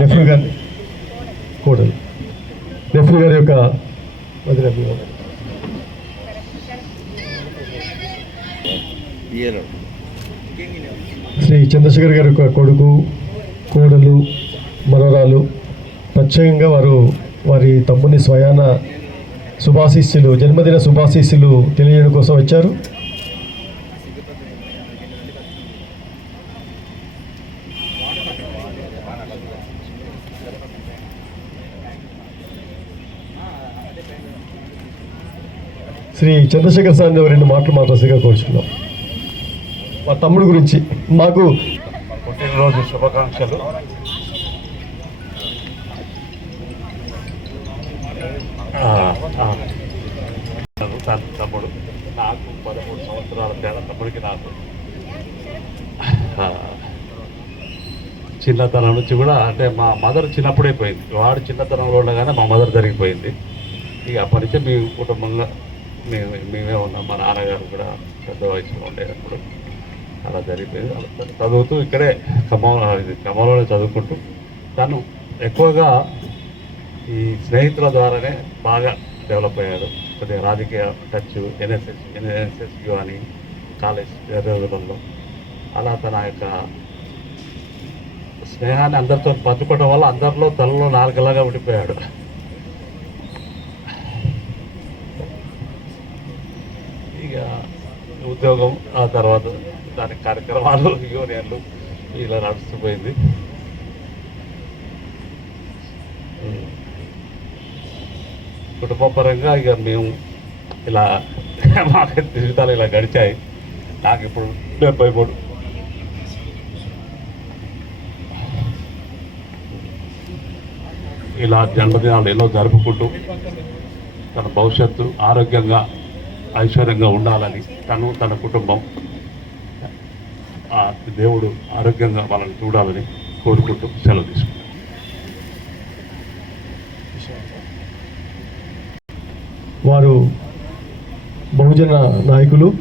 నెఫ్రు గారి కోడలు. నెఫ్రు గారి యొక్క శ్రీ చంద్రశేఖర్ గారి యొక్క కొడుకు కోడలు మనవరాలు. ప్రత్యేకంగా వారు వారి తమ్ముని స్వయాన శుభాశీస్సులు జన్మదిన శుభాశీస్సులు తెలియజేయడం కోసం వచ్చారు. శ్రీ చంద్రశేఖర్ సార్ రెండు మాటలు మాట్లాడుగా కోరుచున్నాం మా తమ్ముడు గురించి మాకు పుట్టినరోజు శుభాకాంక్షలు. తమ్ముడు. నాకు పదమూడు సంవత్సరాల తేడా తమ్ముడికి నాకు. చిన్నతనం నుంచి కూడా అంటే మా మదర్ చిన్నప్పుడే పోయింది. వాడు చిన్నతనంలో ఉండగానే మా మదర్ జరిగిపోయింది. ఇక అప్పటి నుంచే మీ కుటుంబంలో మేము మేమే ఉన్నాం. మా నాన్నగారు కూడా పెద్ద వయసులో ఉండేటప్పుడు అలా జరిగిపోయింది. చదువుతూ ఇక్కడే ఖమ్మం ఇది ఖమ్మంలోనే చదువుకుంటూ తను ఎక్కువగా ఈ స్నేహితుల ద్వారానే బాగా డెవలప్ అయ్యాడు కొద్దిగా రాజకీయ టచ్ ఎన్ఎస్ఎస్ ఎన్ఎస్ఎస్ అని కాలేజ్ రోజులలో అలా తన యొక్క స్నేహాన్ని అందరితో పంచుకోవడం వల్ల అందరిలో తనలో నాలుగలాగా ఉండిపోయాడు. ఉద్యోగం ఆ తర్వాత దాని కార్యక్రమాలు యూనియన్లు ఇలా నడుస్తుపోయింది. కుటుంబ పరంగా ఇక మేము ఇలా మాకు జీవితాలు ఇలా గడిచాయి. నాకు ఇప్పుడు డెబ్బై మూడు. ఇలా జన్మదినాలు ఎన్నో జరుపుకుంటూ తన భవిష్యత్తు ఆరోగ్యంగా ఐశ్వర్యంగా ఉండాలని తను తన కుటుంబం ఆ దేవుడు ఆరోగ్యంగా వాళ్ళని చూడాలని కోరుకుంటూ సెలవు తీసుకుంటాం. వారు బహుజన నాయకులు